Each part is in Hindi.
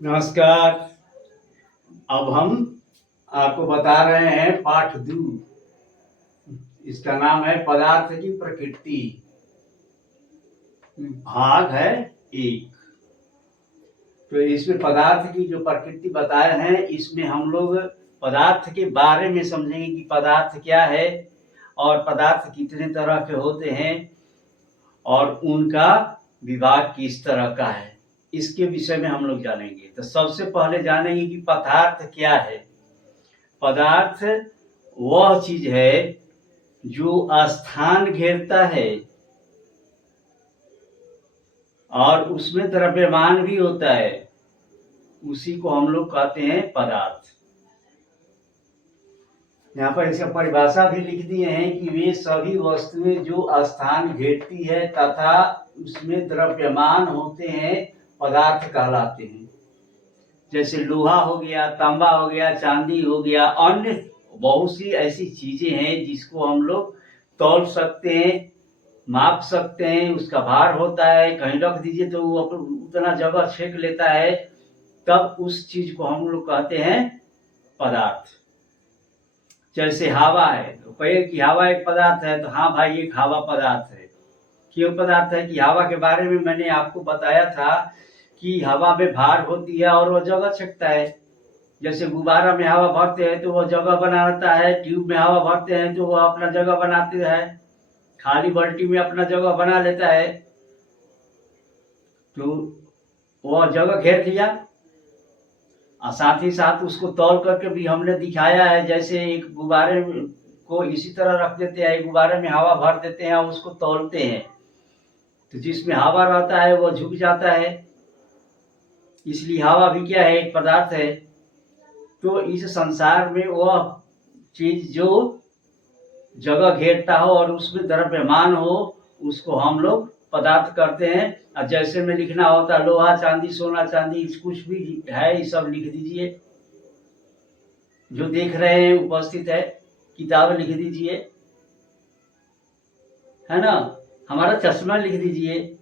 नमस्कार। अब हम आपको बता रहे हैं पाठ 2। इसका नाम है पदार्थ की प्रकृति। भाग है 1। तो इसमें पदार्थ की जो प्रकृति बताए हैं, इसमें हम लोग पदार्थ के बारे में समझेंगे कि पदार्थ क्या है और पदार्थ कितने तरह के होते हैं और उनका विभाग किस तरह का है, इसके विषय में हम लोग जानेंगे। तो सबसे पहले जानेंगे कि पदार्थ क्या है। पदार्थ वह चीज है जो स्थान घेरता है और उसमें द्रव्यमान भी होता है, उसी को हम लोग कहते हैं पदार्थ। यहाँ पर इसका परिभाषा भी लिख दिए हैं कि वे सभी वस्तुएं जो स्थान घेरती है तथा उसमें द्रव्यमान होते हैं पदार्थ कहलाते हैं। जैसे लोहा हो गया, तांबा हो गया, चांदी हो गया, अन्य बहुत सी ऐसी चीजें हैं जिसको हम लोग तौल सकते हैं, माप सकते हैं। उसका भार होता है, कहीं रख दीजिए तो वो उतना जगह छेक लेता है, तब उस चीज को हम लोग कहते हैं पदार्थ। जैसे हवा है, तो कहे कि हवा एक पदार्थ है, तो हाँ भाई एक हवा पदार्थ है। क्यों पदार्थ है कि हवा के बारे में मैंने आपको बताया था कि हवा में भार होती है और वो जगह छकता है। जैसे गुब्बारा में हवा भरते हैं तो वो जगह बनाता है, ट्यूब में हवा भरते हैं तो वो अपना जगह बनाते हैं, खाली बाल्टी में अपना जगह बना लेता है, तो वो जगह घेर लिया। और साथ ही साथ उसको तौल करके भी हमने दिखाया है। जैसे एक गुब्बारे को इसी तरह रख देते हैं, एक गुब्बारे में हवा भर देते हैं और उसको तौलते हैं, तो जिसमें हवा रहता है वो झुक जाता है, इसलिए हवा भी क्या है, एक पदार्थ है। तो इस संसार में वह चीज जो जगह घेरता हो और उसमें द्रव्यमान हो, उसको हम लोग पदार्थ करते हैं। और जैसे में लिखना होता है लोहा चांदी सोना चांदी कुछ भी है, ये सब लिख दीजिए। जो देख रहे हैं उपस्थित है, किताब लिख दीजिए, है ना, हमारा चश्मा लिख दीजिए।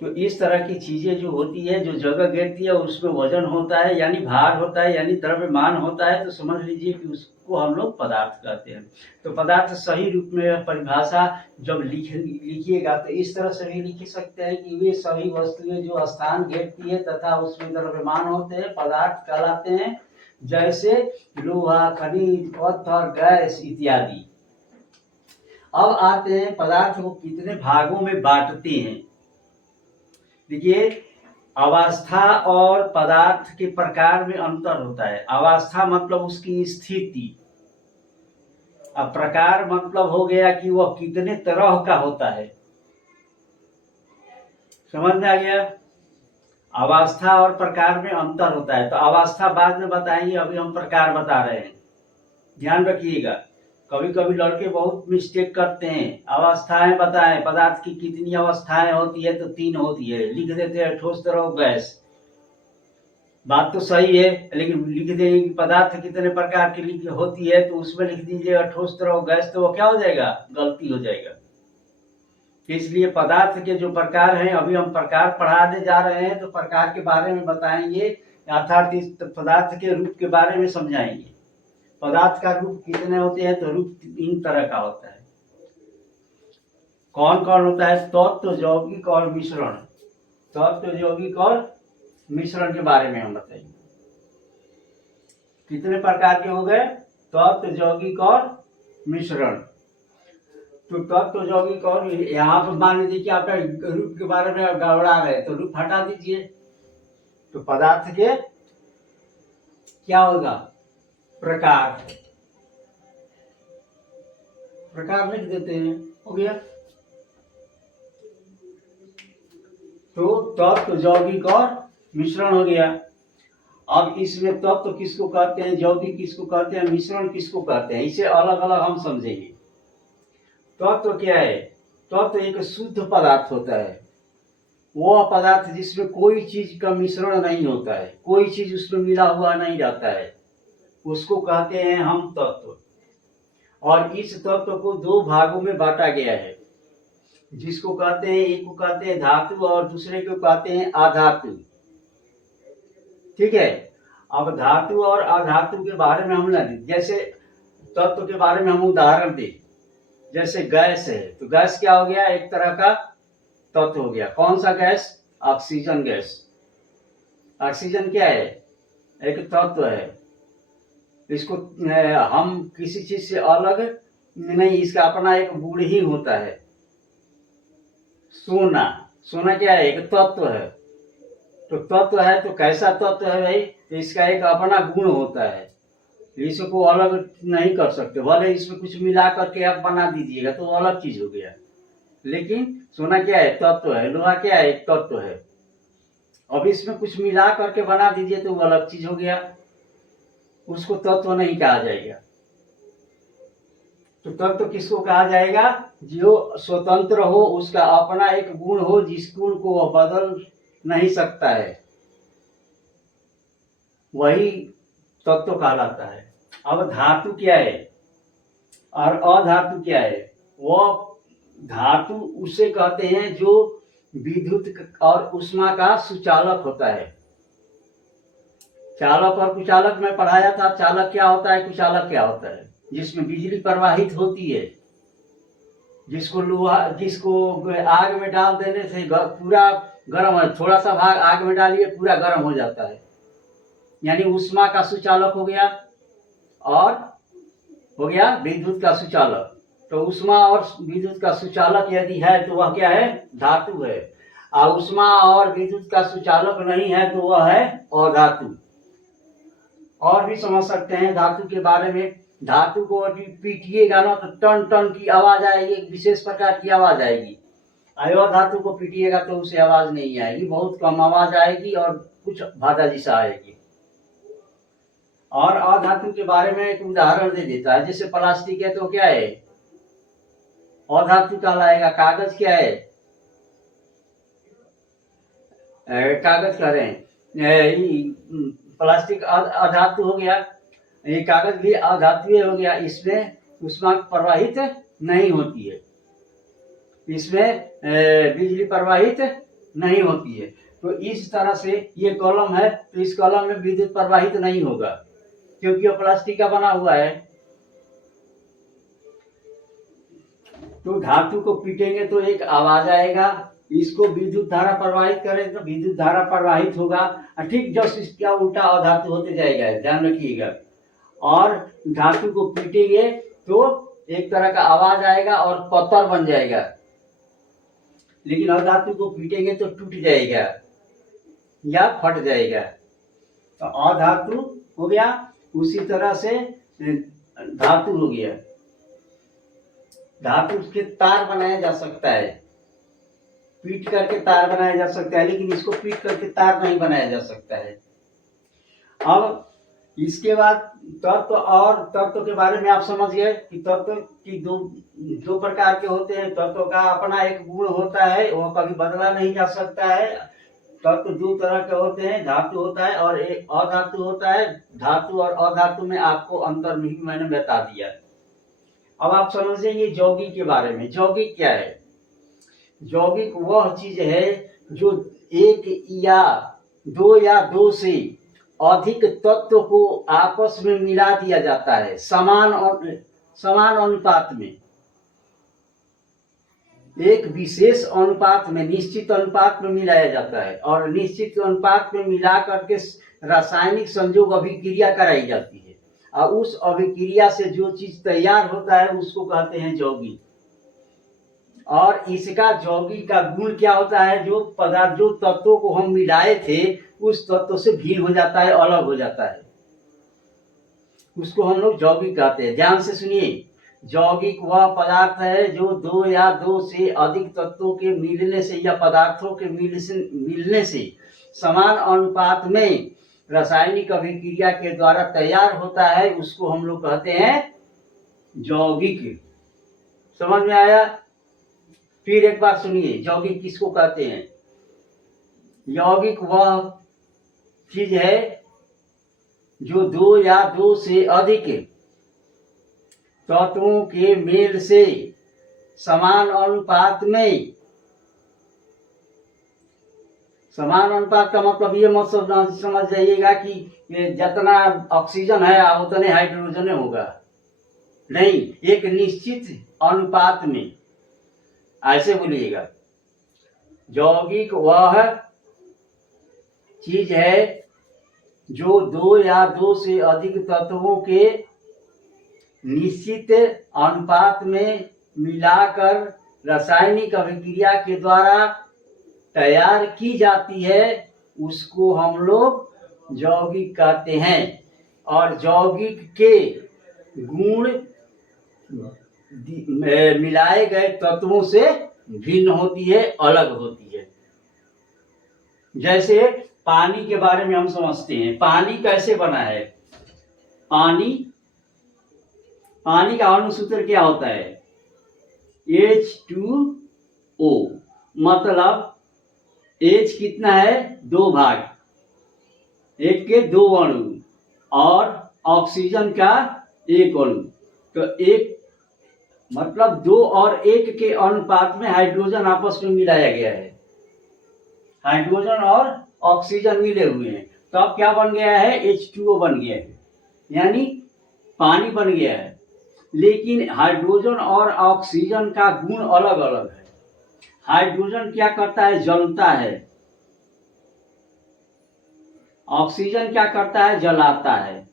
तो इस तरह की चीजें जो होती है, जो जगह घेरती है, उसमें वजन होता है यानी भार होता है यानी द्रव्यमान होता है, तो समझ लीजिए कि उसको हम लोग पदार्थ कहते हैं। तो पदार्थ सही रूप में परिभाषा जब लिखिएगा तो इस तरह से भी लिख सकते हैं कि वे सभी वस्तुएं जो स्थान घेरती है तथा उसमें द्रव्यमान होते हैं पदार्थ कहलाते हैं। जैसे लोहा, खनिज, पत्थर, गैस इत्यादि। अब आते हैं पदार्थ को कितने भागों में बांटते हैं। देखिए, अवस्था और पदार्थ के प्रकार में अंतर होता है। अवस्था मतलब उसकी स्थिति, अब प्रकार मतलब हो गया कि वह कितने तरह का होता है। समझ में आ गया? अवस्था और प्रकार में अंतर होता है। तो अवस्था बाद में बताएंगे, अभी हम प्रकार बता रहे हैं, ध्यान रखिएगा। कभी कभी लड़के बहुत मिस्टेक करते हैं। अवस्थाएं बताएं, पदार्थ की कितनी अवस्थाएं होती है, तो 3 होती है, लिख देते हैं ठोस, तरल, गैस। बात तो सही है, लेकिन लिख देंगे कि पदार्थ कितने प्रकार की होती है, तो उसमें लिख दीजिएगा ठोस, तरल, गैस, तो वो क्या हो जाएगा, गलती हो जाएगा। इसलिए पदार्थ के जो प्रकार हैं, अभी हम प्रकार पढ़ाने जा रहे हैं, तो प्रकार के बारे में बताएंगे, अर्थात इस पदार्थ के रूप के बारे में समझाएंगे। पदार्थ का रूप कितने होते हैं, तो रूप 3 तरह का होता है। कौन कौन होता है? तत्व, यौगिक और मिश्रण। तत्व, यौगिक और मिश्रण के बारे में हम बताएंगे। कितने प्रकार के हो गए? तत्व, यौगिक और मिश्रण। तो तत्व, यौगिक और, यहाँ पर मान लीजिए कि आपका रूप के बारे में गड़बड़ा रहे, तो रूप हटा दीजिए, तो पदार्थ के क्या होगा, प्रकार। प्रकार लिख देते हैं, हो गया। तो तत्व, यौगिक और मिश्रण हो गया। अब इसमें तत्व किसको कहते हैं, यौगिक किसको कहते हैं, मिश्रण किसको कहते हैं, इसे अलग अलग हम समझेंगे। तत्व क्या है? तत्व एक शुद्ध पदार्थ होता है, वह पदार्थ जिसमें कोई चीज का मिश्रण नहीं होता है, कोई चीज उसमें मिला हुआ नहीं रहता है, उसको कहते हैं हम तत्व। और इस तत्व को 2 भागों में बांटा गया है। जिसको कहते हैं, एक को कहते हैं धातु और दूसरे को कहते हैं अधातु। ठीक है, अब धातु और अधातु के बारे में हम जैसे तत्व के बारे में हम उदाहरण दें, जैसे गैस है, तो गैस क्या हो गया, एक तरह का तत्व हो गया। कौन सा गैस? Oxygen gas. ऑक्सीजन क्या है? एक तत्व है। इसको हम किसी चीज से अलग नहीं, इसका अपना एक गुण ही होता है। सोना, सोना क्या है? एक तत्व है। तो तत्व है तो कैसा तत्व है भाई? तो इसका एक अपना गुण होता है, इसको अलग नहीं कर सकते। भले इसमें कुछ मिला करके आप बना दीजिएगा तो वो अलग चीज हो गया, लेकिन सोना क्या है? तत्व है। लोहा क्या है? एक तत्व है। अब इसमें कुछ मिला करके बना दीजिए तो वो अलग चीज हो गया, उसको तत्व नहीं कहा जाएगा। तो तत्व किसको कहा जाएगा? जो स्वतंत्र हो, उसका अपना एक गुण हो, जिस गुण को वह बदल नहीं सकता है, वही तत्व कहलाता है। अब धातु क्या है और अधातु क्या है? वह धातु उसे कहते हैं जो विद्युत और उष्मा का सुचालक होता है। चालक और कुचालक में पढ़ाया था, चालक क्या होता है, कुचालक क्या होता है। जिसमें बिजली प्रवाहित होती है, जिसको लोहा, जिसको आग में डाल देने से पूरा गर्म है, थोड़ा सा भाग आग में डालिए पूरा गर्म हो जाता है, यानी उष्मा का सुचालक हो गया। और हो गया विद्युत का सुचालक। तो उष्मा और विद्युत का सुचालक यदि है तो वह क्या है? धातु है। और उष्मा और विद्युत का सुचालक नहीं है तो वह है अधातु। और भी समझ सकते हैं धातु के बारे में। धातु को पीटिएगा ना तो टन टन की आवाज आएगी, एक विशेष प्रकार की आवाज आएगी। अधातु को पीटिएगा तो उसे आवाज नहीं आएगी, बहुत कम आवाज आएगी और कुछ भादा जैसा आएगी। और अधातु के बारे में एक उदाहरण दे देता है, जैसे प्लास्टिक है तो क्या है? अधातु कहलाएगा। कागज क्या है? कागज कह रहे हैं, प्लास्टिक अधातु हो गया, ये कागज भी अधातु हो गया। इसमें उष्मा प्रवाहित नहीं होती है, इसमें बिजली प्रवाहित नहीं होती है। तो इस तरह से ये कलम है, तो इस कलम में विद्युत प्रवाहित नहीं होगा क्योंकि वो प्लास्टिक का बना हुआ है। तो धातु को पीटेंगे तो एक आवाज आएगा, इसको विद्युत धारा प्रवाहित करें तो विद्युत धारा प्रवाहित होगा। ठीक जस्ट इसका उल्टा अधातु होते जाएगा, ध्यान रखिएगा। और धातु को पीटेंगे तो एक तरह का आवाज आएगा और पत्थर बन जाएगा, लेकिन अधातु को पीटेंगे तो टूट जाएगा या फट जाएगा। तो अधातु हो गया, उसी तरह से धातु हो गया। धातु के तार बनाया जा सकता है, पीट करके तार बनाया जा सकता है, लेकिन इसको पीट करके तार नहीं बनाया जा सकता है। अब इसके बाद तत्व और तत्व के बारे में आप समझ गए कि तत्व की दो प्रकार के होते हैं। तत्व का अपना एक गुण होता है, वो कभी बदला नहीं जा सकता है। तत्व दो तरह के होते हैं, धातु होता है और एक अधातु होता है। धातु और अधातु में आपको अंतर भी मैंने बता दिया। अब आप समझेंगे यौगिक के बारे में। यौगिक क्या है? यौगिक वह चीज है जो एक या दो से अधिक तत्व को आपस में मिला दिया जाता है, समान अनुपात में, एक विशेष अनुपात में, निश्चित अनुपात में मिलाया जाता है। और निश्चित अनुपात में मिला करके रासायनिक संयोग अभिक्रिया कराई जाती है, और उस अभिक्रिया से जो चीज तैयार होता है उसको कहते हैं यौगिक। और इसका यौगिक का गुण क्या होता है? जो पदार्थ, जो तत्वों को हम मिलाए थे उस तत्व से भिन्न हो जाता है, अलग हो जाता है, उसको हम लोग यौगिक कहते हैं। ध्यान से सुनिए, यौगिक वह पदार्थ है जो दो या दो से अधिक तत्वों के मिलने से या पदार्थों के मिलने से समान अनुपात में रासायनिक अभिक्रिया के द्वारा तैयार होता है, उसको हम लोग कहते हैं यौगिक। समझ में आया? फिर एक बार सुनिए, यौगिक किसको कहते हैं? यौगिक वह चीज है जो दो या दो से अधिक तत्वों के मेल से समान अनुपात में समान अनुपात का मतलब ये मत समझ जाइएगा कि ये जितना ऑक्सीजन है उतने हाइड्रोजन होगा, नहीं, एक निश्चित अनुपात में, ऐसे बोलिएगा। यौगिक वह चीज है जो दो या दो से अधिक तत्वों के निश्चित अनुपात में मिलाकर रासायनिक अभिक्रिया के द्वारा तैयार की जाती है, उसको हम लोग यौगिक कहते हैं। और यौगिक के गुण मिलाए गए तत्वों से भिन्न होती है, अलग होती है। जैसे पानी के बारे में हम समझते हैं, पानी कैसे बना है। पानी का अणुसूत्र क्या होता है, H2O, मतलब H कितना है, 2 भाग, एक के 2 अणु, और ऑक्सीजन का 1 अणु, तो एक मतलब 2 और 1 के अनुपात में हाइड्रोजन आपस में मिलाया गया है। हाइड्रोजन और ऑक्सीजन मिले हुए हैं, तो अब क्या बन गया है, H2O बन गया है, यानी पानी बन गया है। लेकिन हाइड्रोजन और ऑक्सीजन का गुण अलग अलग है। हाइड्रोजन क्या करता है, जलता है। ऑक्सीजन क्या करता है, जलाता है।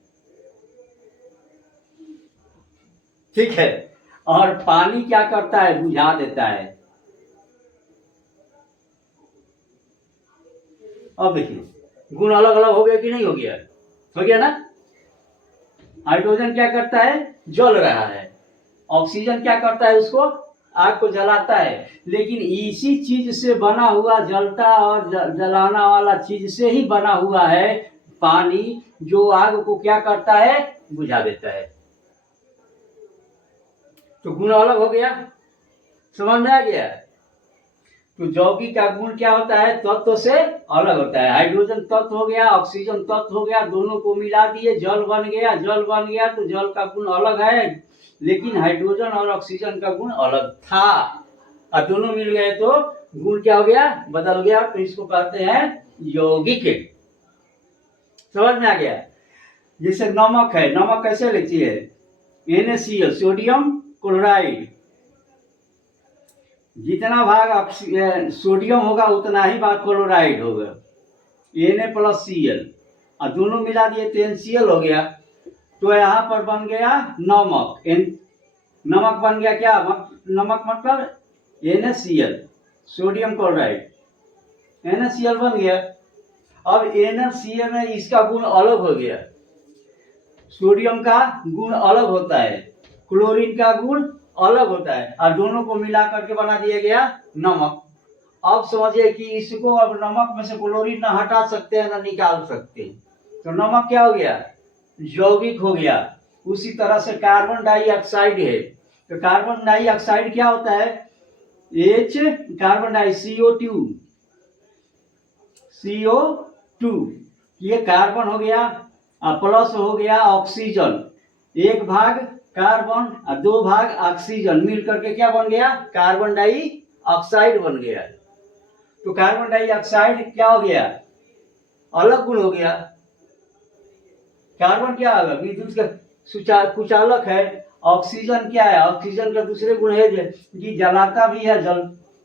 ठीक है। और पानी क्या करता है, बुझा देता है। अब देखिए गुण अलग अलग हो गया कि नहीं हो गया, हो गया ना। हाइड्रोजन क्या करता है, जल रहा है। ऑक्सीजन क्या करता है, उसको आग को जलाता है। लेकिन इसी चीज से बना हुआ, जलता और जलाना वाला चीज से ही बना हुआ है पानी, जो आग को क्या करता है, बुझा देता है। तो गुण अलग हो गया, समझ में आ गया। तो यौगिक का गुण क्या होता है, तत्व से अलग होता है। हाइड्रोजन तत्व हो गया, ऑक्सीजन तत्व हो गया, दोनों को मिला दिए, जल बन गया। जल बन गया तो जल का गुण अलग है, लेकिन हाइड्रोजन और ऑक्सीजन का गुण अलग था। और दोनों मिल गए तो गुण क्या हो गया, बदल गया। तो इसको कहते हैं यौगिक। समझ में आ गया। जैसे नमक है, नमक कैसे लिखती है, NaCl, सोडियम क्लोराइड। जितना भाग सोडियम होगा उतना ही भाग क्लोराइड होगा, Na+Cl, और दोनों मिला दिए तो NCl हो गया। तो यहाँ पर बन गया नमक। नमक बन गया क्या, नमक मतलब NaCl, सोडियम क्लोराइड, NaCl बन गया। अब NaCl में इसका गुण अलग हो गया। सोडियम का गुण अलग होता है, क्लोरीन का गुण अलग होता है, और दोनों को मिला करके बना दिया गया नमक। अब समझिए कि इसको अब नमक में से क्लोरीन ना हटा सकते हैं ना निकाल सकते हैं, तो नमक क्या हो गया, यौगिक हो गया। उसी तरह से कार्बन डाइऑक्साइड है, तो कार्बन डाइऑक्साइड क्या होता है, H, कार्बन डाई CO2, ये कार्बन हो गया, प्लस हो गया ऑक्सीजन, 1 भाग कार्बन और 2 भाग ऑक्सीजन, मिल करके क्या बन गया, कार्बन डाइऑक्साइड बन गया। तो कार्बन डाइऑक्साइड क्या हो गया, अलग गुण हो गया। कार्बन क्या होगा, विद्युत का कुचालक है। ऑक्सीजन क्या है, ऑक्सीजन का दूसरे गुण है कि जलाता भी है,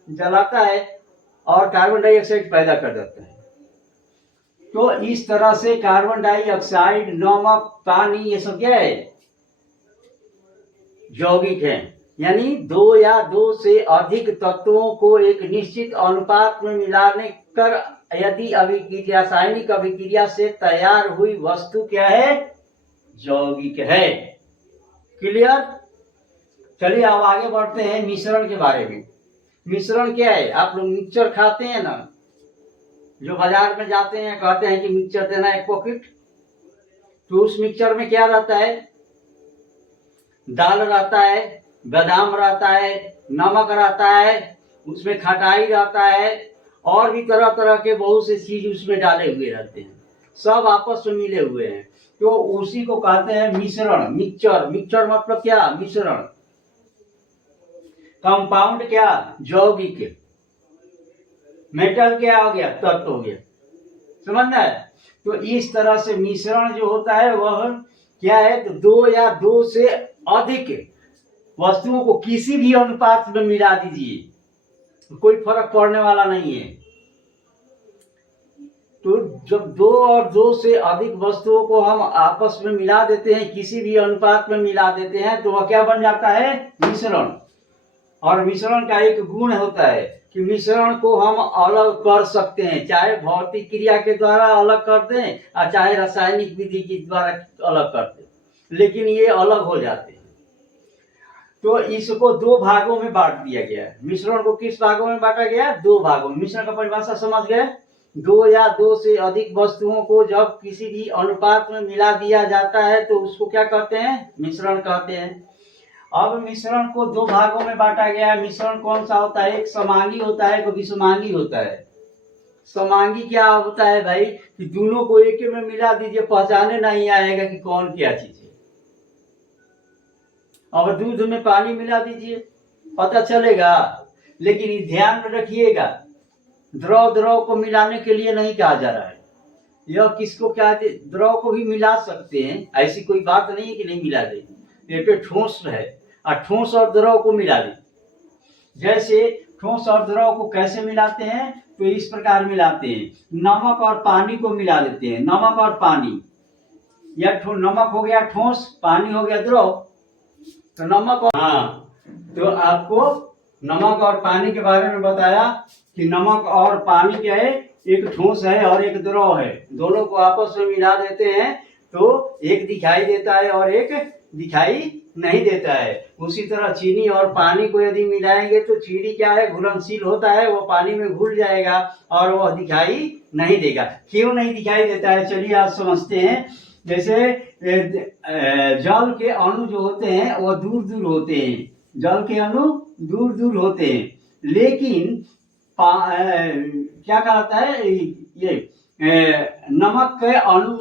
जलाता है, और कार्बन डाइऑक्साइड पैदा कर देता है। तो इस तरह से कार्बन डाइऑक्साइड, नमक, पानी, ये सब क्या है, यौगिक है। यानी 2 या 2 से अधिक तत्वों को एक निश्चित अनुपात में मिलाने कर यदि रासायनिक अभिक्रिया से तैयार हुई वस्तु क्या है, यौगिक है। क्लियर। चलिए अब आगे बढ़ते हैं मिश्रण के बारे में। मिश्रण क्या है, आप लोग मिक्सचर खाते हैं ना, जो बाजार में जाते हैं कहते हैं कि मिक्सचर देना 1 पॉकेट, तो उस मिक्सचर में क्या रहता है, दाल रहता है, बादाम रहता है, नमक रहता है, उसमें खटाई रहता है, और भी तरह तरह के बहुत से चीज उसमें डाले हुए रहते हैं, सब आपस में मिले हुए हैं। तो उसी को कहते हैं मिश्रण, मिक्सचर। मिक्सचर मतलब क्या, मिश्रण। कंपाउंड क्या, यौगिक। मेटल क्या हो गया, तत्व हो गया। समझना है। तो इस तरह से मिश्रण जो होता है वह क्या है, तो दो या दो से अधिक वस्तुओं को किसी भी अनुपात में मिला दीजिए, कोई फर्क पड़ने वाला नहीं है। तो जब दो और दो से अधिक वस्तुओं को हम आपस में मिला देते हैं, किसी भी अनुपात में मिला देते हैं, तो वह क्या बन जाता है, मिश्रण। और मिश्रण का एक गुण होता है कि मिश्रण को हम अलग कर सकते हैं, चाहे भौतिक क्रिया के द्वारा अलग कर दें और चाहे रासायनिक विधि के द्वारा अलग कर दें, लेकिन ये अलग हो जाते हैं। तो इसको दो भागों में बांट दिया गया है। मिश्रण को किस भागों में बांटा गया, दो भागों में। मिश्रण का परिभाषा समझ गए। दो या दो से अधिक वस्तुओं को जब किसी भी अनुपात में मिला दिया जाता है तो उसको क्या कहते हैं, मिश्रण कहते हैं। अब मिश्रण को दो भागों में बांटा गया है। मिश्रण कौन सा होता है, एक समांगी होता है, एक विषमांगी होता है। समांगी क्या होता है भाई, कि दोनों को एक में मिला दीजिए, पहचाने नहीं आएगा कि कौन क्या चीज है। अब दूध में पानी मिला दीजिए, पता चलेगा। लेकिन ध्यान में रखिएगा, द्रव द्रव को मिलाने के लिए नहीं कहा जा रहा है। यह किसको क्या है, द्रव को भी मिला सकते हैं, ऐसी कोई बात नहीं है कि नहीं मिला दे। ये तो ठोस है, और ठोस और द्रव को मिला दे। जैसे ठोस और द्रव को कैसे मिलाते हैं, तो इस प्रकार मिलाते हैं। नमक और पानी को मिला देते हैं, नमक और पानी, या नमक हो गया ठोस, पानी हो गया द्रव। तो नमक और, हाँ, तो आपको नमक और पानी के बारे में बताया कि नमक और पानी क्या है, एक ठोस है और एक द्रव है। दोनों को आपस में मिला देते हैं तो एक दिखाई देता है और एक दिखाई नहीं देता है। उसी तरह चीनी और पानी को यदि मिलाएंगे तो चीनी क्या है, घुलनशील होता है, वो पानी में घुल जाएगा और वह दिखाई नहीं देगा। क्यों नहीं दिखाई देता है, चलिए आज समझते हैं। जैसे जल के अणु जो होते हैं वो दूर दूर होते हैं, जल के अणु दूर दूर होते हैं, लेकिन क्या कहता है, ये नमक के अणु,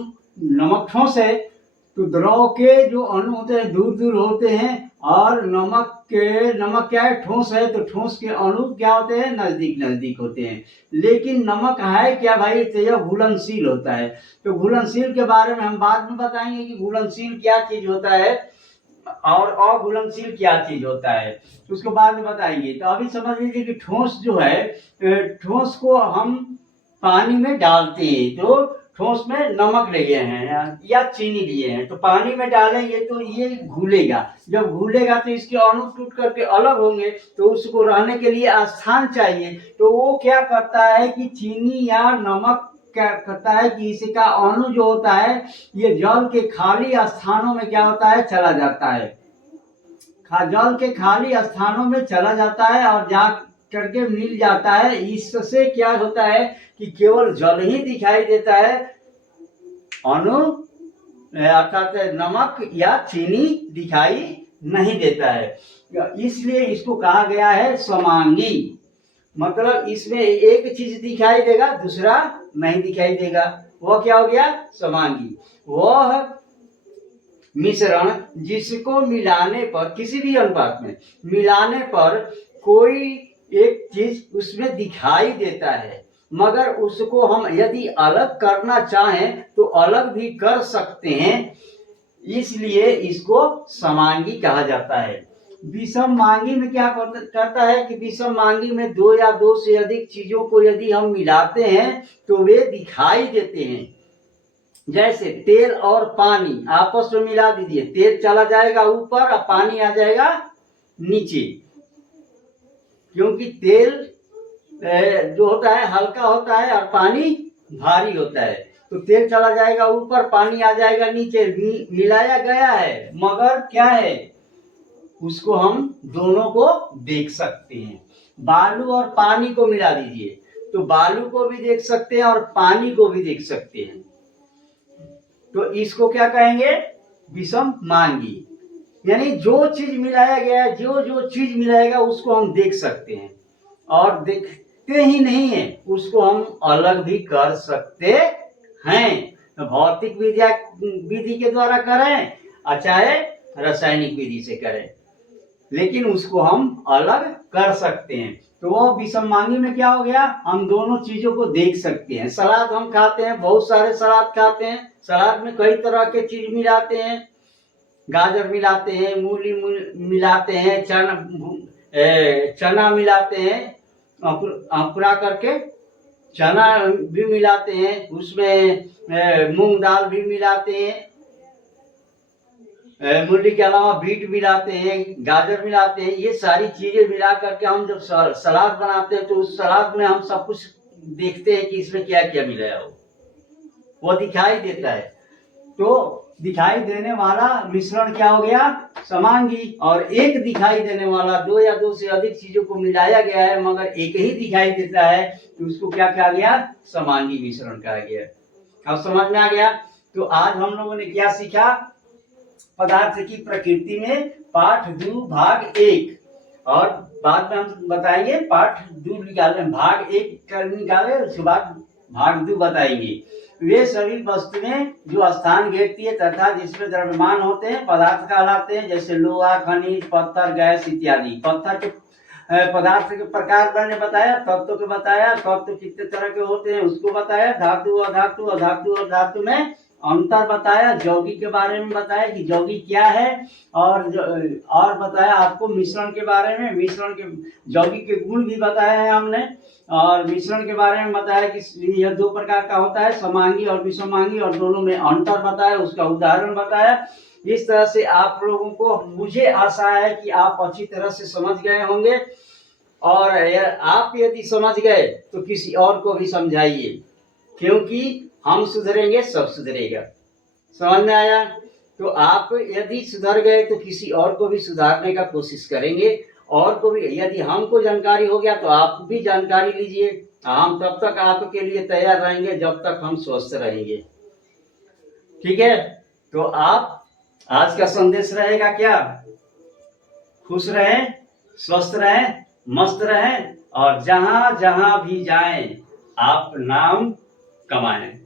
नमक ठोस है तो द्रव के जो अणु होते हैं दूर दूर होते हैं, और नमक क्या है, ठोस है तो ठोस के अणु क्या होते हैं, नजदीक नजदीक होते हैं। लेकिन नमक है क्या भाई, तो यह घुलनशील होता है। तो घुलनशील के बारे में हम बाद में बताएंगे कि घुलनशील क्या चीज होता है और अघुलनशील क्या चीज होता है, उसको बाद में बताएंगे। तो अभी समझ लीजिए कि ठोस जो है, ठोस को हम पानी में डालते हैं, तो ठोस में नमक लिए हैं या चीनी लिए हैं, तो पानी में डालेंगे तो ये घुलेगा। जब घुलेगा तो इसके अणु टूट करके अलग होंगे, तो उसको रहने के लिए स्थान चाहिए। तो वो क्या करता है कि चीनी या नमक क्या करता है कि इसका अणु जो होता है ये जल के खाली स्थानों में क्या होता है, चला जाता है। जल के खाली स्थानों में चला जाता है और जा करके मिल जाता है। इससे क्या होता है कि केवल जल ही दिखाई देता है, अणु अर्थात नमक या चीनी दिखाई नहीं देता है। इसलिए इसको कहा गया है समांगी। मतलब इसमें एक चीज दिखाई देगा, दूसरा नहीं दिखाई देगा, वह क्या हो गया, समांगी। वह मिश्रण जिसको मिलाने पर, किसी भी अनुपात में मिलाने पर कोई एक चीज उसमें दिखाई देता है, मगर उसको हम यदि अलग करना चाहें तो अलग भी कर सकते हैं, इसलिए इसको समांगी कहा जाता है। विषम मांगी में क्या करता है कि विषम मांगी में दो या दो से अधिक चीजों को यदि हम मिलाते हैं तो वे दिखाई देते हैं। जैसे तेल और पानी आपस में मिला दीजिए, तेल चला जाएगा ऊपर और पानी आ जाएगा नीचे, क्योंकि तेल जो होता है हल्का होता है और पानी भारी होता है। तो तेल चला जाएगा ऊपर, पानी आ जाएगा नीचे। मिलाया गया है मगर क्या है, उसको हम दोनों को देख सकते हैं। बालू और पानी को मिला दीजिए तो बालू को भी देख सकते हैं और पानी को भी देख सकते हैं। तो इसको क्या कहेंगे, विषम मांगी। यानी जो चीज मिलाया गया है, जो चीज मिलाएगा उसको हम देख सकते हैं, और देखते ही नहीं है उसको हम अलग भी कर सकते हैं। तो भौतिक विधि के द्वारा करें और चाहे रासायनिक विधि से करें, लेकिन उसको हम अलग कर सकते हैं। तो वो विषमांगी में क्या हो गया, हम दोनों चीजों को देख सकते हैं। सलाद हम खाते हैं, बहुत सारे सलाद खाते हैं, सलाद में कई तरह के चीज मिलाते हैं, गाजर मिलाते हैं, मूली मिलाते हैं, चना मिलाते हैं, अंकुरा करके चना भी मिलाते हैं, उसमें मूंग दाल भी मिलाते हैं, मूली के अलावा बीट मिलाते हैं, गाजर मिलाते हैं। ये सारी चीजें मिला करके हम जब सलाद बनाते हैं तो उस सलाद में हम सब कुछ देखते हैं कि इसमें क्या क्या मिलाया हो, वो दिखाई देता है। तो दिखाई देने वाला मिश्रण क्या हो गया, समांगी। और एक दिखाई देने वाला दो या दो से अधिक चीजों को मिलाया गया है मगर एक ही दिखाई देता है तो उसको क्या कहा गया, समांगी मिश्रण कहा गया। अब समझ में आ गया। तो आज हम लोगों ने क्या सीखा, पदार्थ की प्रकृति में पाठ 2 भाग 1, और बाद में हम बताएंगे पाठ 2 निकाले, भाग 1 निकाले, उसके बाद भाग 2 बताएंगे। वे सभी वस्तुएं जो स्थान घेरती है तथा जिसमें द्रव्यमान होते हैं पदार्थ कहलाते हैं, जैसे लोहा, खनिज, पत्थर, गैस इत्यादि। पत्थर के पदार्थ के प्रकार मैंने बताया, तत्व के बताया, तत्व कितने तरह के होते हैं उसको बताया, धातु, अधातु, अधातु और धातु में अंतर बताया, यौगी के बारे में बताया कि यौगी क्या है, और बताया आपको मिश्रण के बारे में, मिश्रण के यौगी के गुण भी बताया है हमने, और मिश्रण के बारे में बताया कि यह 2 प्रकार का होता है, समांगी और विषमांगी, और दोनों में अंतर बताया, उसका उदाहरण बताया। इस तरह से आप लोगों को, मुझे आशा है कि आप अच्छी तरह से समझ गए होंगे, और आप यदि समझ गए तो किसी और को भी समझाइए, क्योंकि हम सुधरेंगे सब सुधरेगा। समझ में आया? तो आप यदि सुधर गए तो किसी और को भी सुधारने का कोशिश करेंगे, और को भी, यदि हमको जानकारी हो गया तो आप भी जानकारी लीजिए। हम तब तक आपके लिए तैयार रहेंगे जब तक हम स्वस्थ रहेंगे। ठीक है? तो आप, आज का संदेश रहेगा क्या, खुश रहें, स्वस्थ रहें, मस्त रहें, और जहां जहां भी जाएं आप नाम कमाएं।